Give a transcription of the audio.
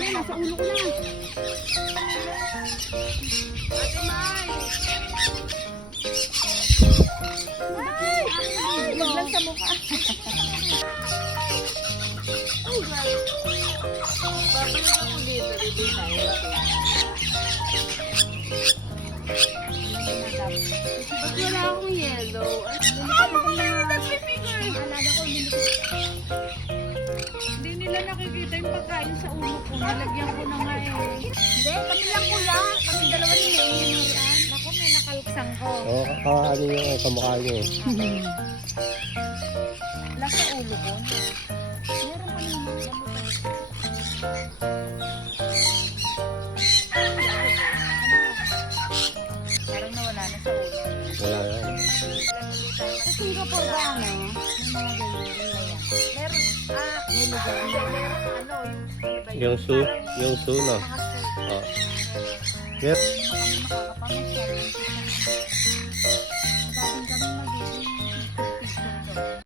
Ay, nasa ulo ko na. Ay, wag lang sa mukha. Babalik ako dito. Dito tayo. Ba't wala akong yellow? That's my finger. Alala ko, Hindi nila nakikita yung pagkain sa ulo ko. Nalagyan ko na nga eh. Hindi, kami lang kuya. Kami dalawa ni May. Ako may nakaluksang ko. Oo, ano yung kamukha niyo eh. Wala sa ulo ko. Meron kami Parang nawala na sa ulo. Wala na. Sa Singapore ba ano? May mga ganyan. Meron, May lugar. meron ano, Yung su, no? mga Oh. Yes. Kami makakapamit.